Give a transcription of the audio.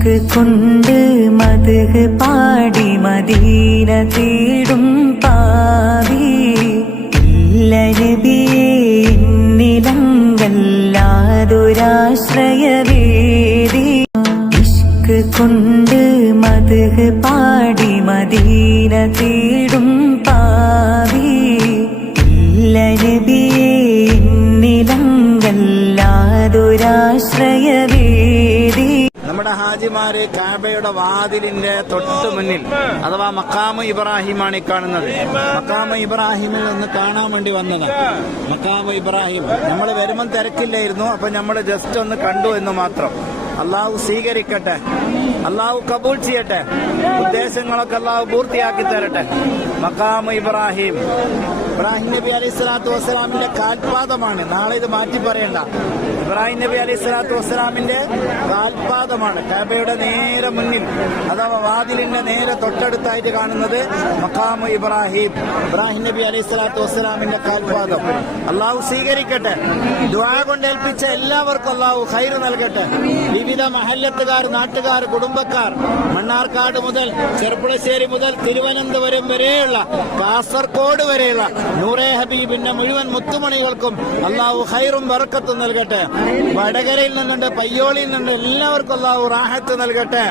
ഇഷ്ക് കൊണ്ട് മദ്ഹ് പാടി മദീന തേടും പാവി ഇല്ല നബിയേ എന്നിലങ്കല്ലാതൊരാശ്രയവേദി ഇഷ്ക് കൊണ്ട് മദ്ഹ് പാടി മദീന തേടും പാവി ഇല്ല നബിയേ എന്നിലങ്കല്ലാതൊരാശ്രയവേദി. നമ്മുടെ ഹാജിമാര് കാബയുടെ വാതിലിന്റെ തൊട്ട് മുന്നിൽ അഥവാ മഖാമ് ഇബ്രാഹിമാണ് ഈ കാണുന്നത്. മഖാമ് ഇബ്രാഹിമിൽ ഒന്ന് കാണാൻ വേണ്ടി വന്നതാണ്. മഖാമ് ഇബ്രാഹിം നമ്മൾ വരുമ്പം തിരക്കില്ലായിരുന്നു, അപ്പൊ നമ്മൾ ജസ്റ്റ് ഒന്ന് കണ്ടു എന്ന് മാത്രം. അള്ളാഹു സ്വീകരിക്കട്ടെ, അള്ളാഹു കബൂൾ ചെയ്യട്ടെ, ഉദ്ദേശങ്ങളൊക്കെ അള്ളാഹു പൂർത്തിയാക്കി തരട്ടെ. മഖാമ് ഇബ്രാഹിം ഇബ്രാഹിം നബി അലൈഹി സ്വലാത്തു വസ്സലാമിന്റെ കാൽപാദമാണ്. നാളെ ഇത് മാറ്റി പറയണ്ട. ഇബ്രാഹിം നബി അലൈഹി സ്വലാത്തു വസ്സലാമിന്റെ കാൽപാദമാണ് കഅബയുടെ നേരെ മുന്നിൽ അഥവാ വാതിലിന്റെ നേരെ തൊട്ടടുത്തായിട്ട് കാണുന്നത് മഖാമ് ഇബ്രാഹിം. ഇബ്രാഹിം നബി അലൈഹി സ്വലാത്തു വസ്സലാമിന്റെ കാൽപാദം അള്ളാഹു സ്വീകരിക്കട്ടെ. ദുആ കൊണ്ട് ഏൽപ്പിച്ച എല്ലാവർക്കും അള്ളാഹു ഖൈർ നൽകട്ടെ. വിവിധ മഹല്ലത്തുകാർ, നാട്ടുകാർ, കുടുംബക്കാർ, മണ്ണാർക്കാട് മുതൽ ചെർപ്പുളശ്ശേരി മുതൽ തിരുവനന്തപുരം വരെയുള്ള കാസർഗോഡ് വരെയുള്ള നൂറെ ഹബീബിന്റെ മുഴുവൻ മുത്തുമണികൾക്കും അള്ളാഹു ഖൈറും ബറക്കത്തും നൽകട്ടെ. വടകരയിൽ നിന്നുണ്ട്, പയ്യോളിയിൽ നിന്നുണ്ട്, എല്ലാവർക്കും അള്ളാഹു റാഹത്ത് നൽകട്ടെ.